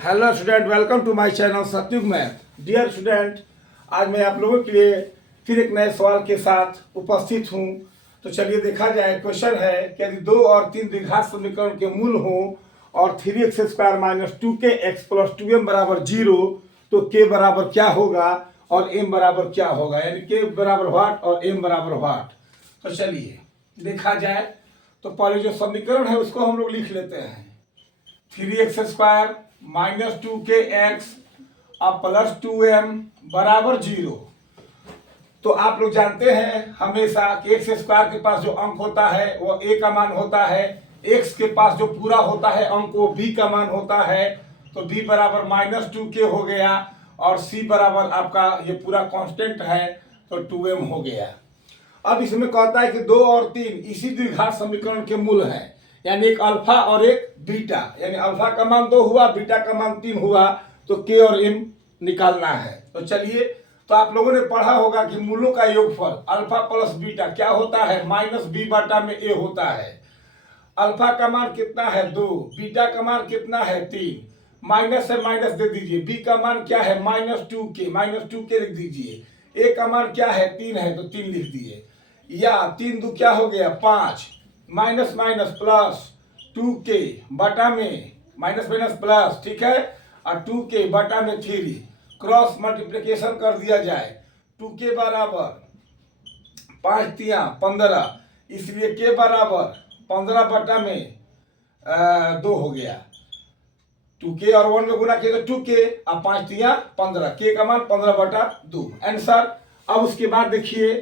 Hello student, welcome to my channel Satyug math. Dear student, आज मैं आप लोगों के लिए फिर एक नए सवाल के साथ उपस्थित हूं। तो चलिए देखा जाए। क्वेश्चन है कि यदि 2 और 3 द्विघात समीकरण के मूल हो और 3x² minus 2kx plus 2m बराबर 0 तो k बराबर क्या होगा और m बराबर क्या होगा, यानी k बराबर व्हाट और m बराबर व्हाट। तो चलिए देखा जाए। तो पहले जो समीकरण है उसको हम लोग लिख लेते हैं। 3x² माइनस 2kx और प्लस 2m बराबर 0। तो आप लोग जानते हैं हमेशा कि एक्स स्क्वायर के पास जो अंक होता है वो a का मान होता है, x के पास जो पूरा होता है अंक वो b का मान होता है। तो b बराबर माइनस 2k हो गया और c बराबर आपका ये पूरा कांस्टेंट है तो 2m हो गया। अब इसमें कहता है कि 2 और 3 इसी द्विघात समीकरण के मूल हैं, यानी एक अल्फा और एक बीटा, यानी अल्फा का मान 2 हुआ, बीटा का मान 3 हुआ, तो के और एम निकालना है। तो चलिए, तो आप लोगों ने पढ़ा होगा कि मूलों का योगफल अल्फा प्लस बीटा क्या होता है, माइनस बी बटा में ए होता है। अल्फा का मान कितना है 2, बीटा का मान कितना है 3, माइनस से माइनस दे दीजिए। बी का मान क्या है माइनस टू के लिख दीजिए। ए का मान क्या है 3 है तो 3 लिख दिए, या 3 दो क्या हो गया 5, माइनस माइनस प्लस 2k बटा में माइनस माइनस प्लस, ठीक है, और 2k बटा में 3 क्रॉस मल्टीप्लिकेशन कर दिया जाए। 2k बराबर 5 तिया 15, इसलिए k बराबर 15 बटा में 2 हो गया। 2k और 1 में गुना किया तो 2k और 5 तिया 15, k का मान 15 बटा 2 आंसर। अब उसके बाद देखिए,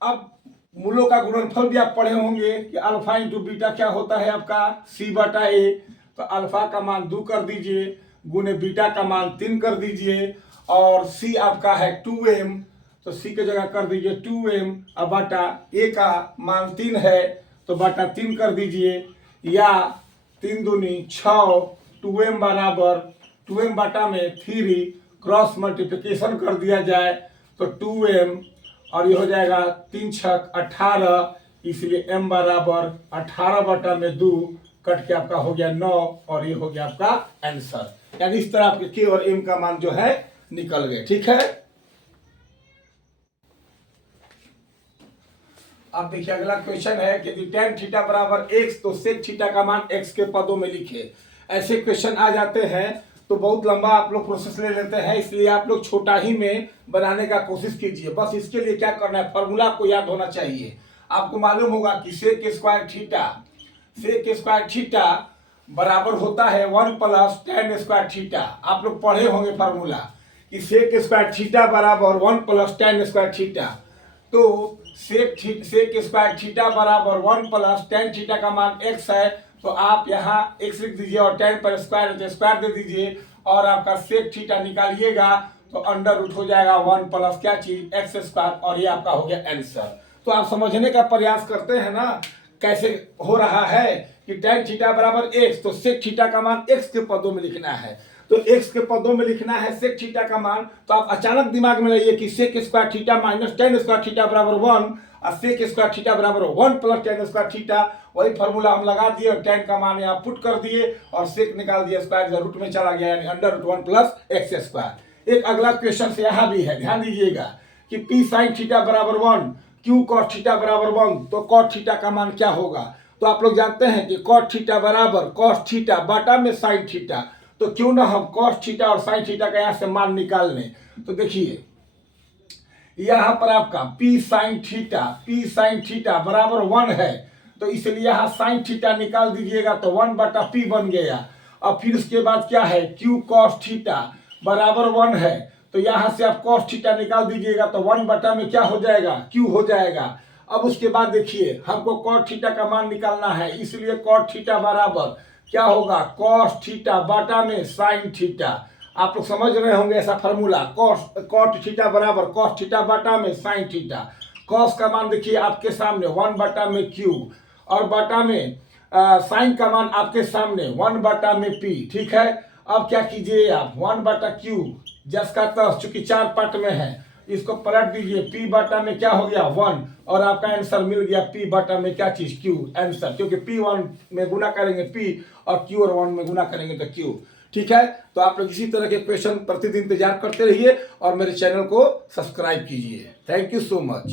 अब मूलों का गुणनफल भी आप पढ़े होंगे कि अल्फा इंटू बीटा क्या होता है आपका c बटा ए। तो अल्फा का मान 2 कर दीजिए, गुने बीटा का मान 3 कर दीजिए, और c आपका है 2m, तो c की जगह कर दीजिए 2m, और बटा a का मान 3 है तो बटा 3 कर दीजिए, या 3 दूनी 6, 2m बराबर 2m बटा में 3 क्रॉस मल्टीप्लिकेशन कर दिया जाए तो 2m, और ये हो जाएगा 3 छक 18, इसलिए m बराबर 18 बटा में 2 कट के आपका हो गया 9, और ये हो गया आपका आंसर। यानी इस तरह आपके k और m का मान जो है निकल गए, ठीक है। अब देखिए अगला क्वेश्चन है कि यदि tan थीटा बराबर x तो sec थीटा का मान x के पदों में लिखे। ऐसे क्वेश्चन आ जाते हैं तो बहुत लंबा आप लोग प्रोसेस ले लेते हैं, इसलिए आप लोग छोटा ही में बनाने का कोशिश कीजिए। बस इसके लिए क्या करना है, फॉर्मूला आपको याद होना चाहिए। आपको मालूम होगा कि सेक स्क्वायर थीटा बराबर होता है 1 प्लस tan स्क्वायर थीटा। आप लोग पढ़े होंगे फार्मूला कि सेक स्क्वायर थीटा बराबर 1 प्लस tan स्क्वायर थीटा। तो सेक स्क्वायर थीटा बराबर 1 प्लस tan थीटा का मान x है, तो आप यहाँ x लिख दीजिए और tan पर स्क्वायर तो स्क्वायर दे दीजिए, और आपका सेक थीटा निकालिएगा तो अंडर रूट हो जाएगा 1 प्लस क्या चीज x स्क्वायर, और ये आपका हो गया आंसर। तो आप समझने का प्रयास करते हैं ना कैसे हो रहा है कि tan थीटा बराबर x, तो सेक थीटा का मान x के पदों में लिखना है। तो x के पदों में लिखना है सेक थीटा का मान, तो आप अचानक दिमाग में लाइए कि sec square theta minus tan square theta बराबर 1, और सेक स्क्वायर थीटा बराबर 1 प्लस tan स्क्वायर थीटा। वही फॉर्मूला हम लगा दिए और tan का मान यहाँ पुट कर दिए और सेक निकाल दिया, स्क्वायर रूट में चला गया, यानी under root 1 plus x square. एक अगला क्वेश्चन से यहाँ भी है, ध्यान दीजिएगा कि p साइन थीटा बराबर 1, q कॉट थीटा बराबर 1, तो कॉट थीटा का मान क्या होगा। तो आप लोग जानते हैं कि कॉट थीटा बराबर कॉस थीटा बटा में साइन थीटा, तो क्यों ना हम कॉस थीटा और साइन थीटा का यहाँ से मान निकाल लें। तो देखिए यहाँ पर आपका p साइन थीटा बराबर 1 है, तो इसलिए यहाँ साइन थीटा निकाल दीजिएगा तो 1 बटा p बन गया। और फिर उसके बाद क्या है q कॉस थीटा बराबर 1 है, तो यहाँ से आप कॉस थीटा निकाल दीजिएगा तो 1 बटा में क्या हो जाएगा q हो जाएगा। अब उसके बाद देखिए हमको कॉट थीटा का मान निकालना है, इसलिए कॉट थीटा बराबर क्या होगा कॉस थीटा बटा में साइन थीटा। आप लोग समझ रहे होंगे ऐसा फार्मूला, कॉट थीटा बराबर कॉस थीटा बटा में साइन थीटा। कॉस का मान देखिए आपके सामने 1 बटा में q, और बटा में साइन का मान आपके सामने 1 बटा में p, ठीक है। अब क्या कीजिए आप 1 बटा q जस का तस, चूंकि 4 पार्ट में है, इसको पलट दीजिए, p बटा में क्या हो गया 1, और आपका आंसर मिल गया p बटा में क्या चीज q आंसर, क्योंकि p 1 में गुना करेंगे p और q और 1 में गुना करेंगे तो q। ठीक है, तो आप लोग इसी तरह के क्वेश्चन प्रतिदिन इंतजार करते रहिए और मेरे चैनल को सब्सक्राइब कीजिए। Thank you so much.